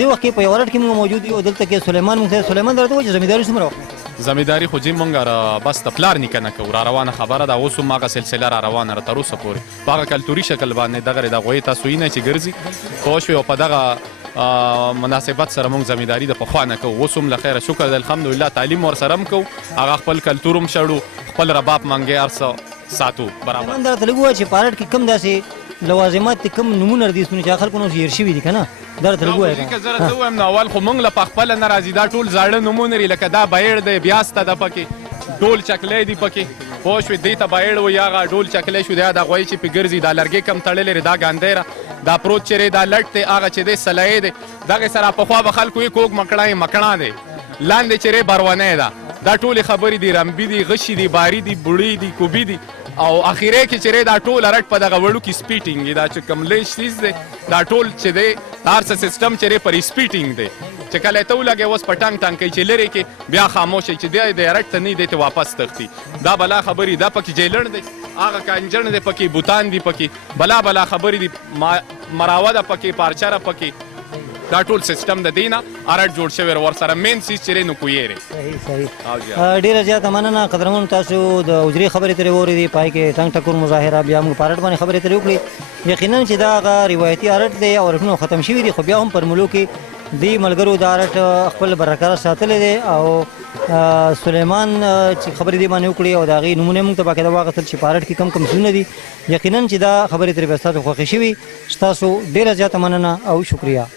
دې وخت کې په یو رټ کې موږ موجود یو دلته کې سلیمان موږ سلیمان درته وایي چې زمینداري څومره وخت زمینداري خو ځي مونږ بس د پلار نیکه نه کوو را روانه خبره ده اوس هم هغه سلسله را روانه ده تر اوسه پورې په هغه کلتوري شکل باندې دغه د غویې تاسو وینئ چې ګرځي پوه شوې او په دغه مناسبت سره موږ زمینداري د پخوا نه کوو اوس هم له خیره شکر دی الحمدلله تعلیم ورسره هم کوو هغه خپل کلتور هم شړو خپل رباب منګې هر څه ساتو برابر من درته لږ ووایه چې په رټ کې کوم داسې لوازمات کم نمونه دي چې خلکو نه هیر شوي دي که نه دا راته لږ ووایه که زه راته ووایم نو اول خو موږ له پخپله نه راځي دا ټول زاړه نومونه لري لکه دا بیړ دی بیاسته ده پکې ډول چکلی دی پکې پوه شوې دې ته بیړ وایي هغه ډول چکلی شو دی دا غویی چې پې ګرځي دا لرګې کم تړلی دی دا ګاندی دا پروت چې دی دا لټ دی هغه چې دی سلایې دی دغې سره پخوا به خلکو یې کوږ مکړه مکڼه دی لاندې چې دی برونی ده دا ټولې خبرې دي رمبي دي غشي دي باري دي بوړي دي کوبي دي او اخیری کې چې دا ټول رټ په دغه وړوکي سپیټینګ دا چې کوم لیش چیز دی دا ټول چې دی دا هر څه سیسټم چې دی پر سپیټینګ دی چې کله ته ولګې اوس په ټنګ ټنګ کوي چې لرې کې بیا خاموش چې دی د رټ ته نه دی ته واپس تښتي دا بلا خبرې دا پکې جیلڼ دی هغه کانجڼ دی پکې بوتان دي پکې بلا بلا خبرې دي مراوه ده پکې پارچه ده پکې دا ټول سیسټم د دینه ارټ جوړ شوی ورسره مین سیز چې نو کویری صحیح ډیره زیاته مننه قدرمن تاسو د اجري خبرې ترې واورېدې پای کې ټنګ ټکور مظاهره بیا موږ په ارټ باندې خبرې ترې وکړې یقینا چې دا هغه روایتي ارټ دی او ارټونه ختم شوي دي خو بیا هم پر ملو کې دې ملګرو دا ارټ خپل برقرار ساتلی دی او سلیمان چې خبرې دې باندې وکړې او د هغې نومونه موږ ته باقاعده واخیستل چې په ارټ کې کم کم څیزونه دي یقینا چې دا خبرې ترې بیا ستاسو خوښې شوي ستاسو ډیره زیاته مننه او شکریه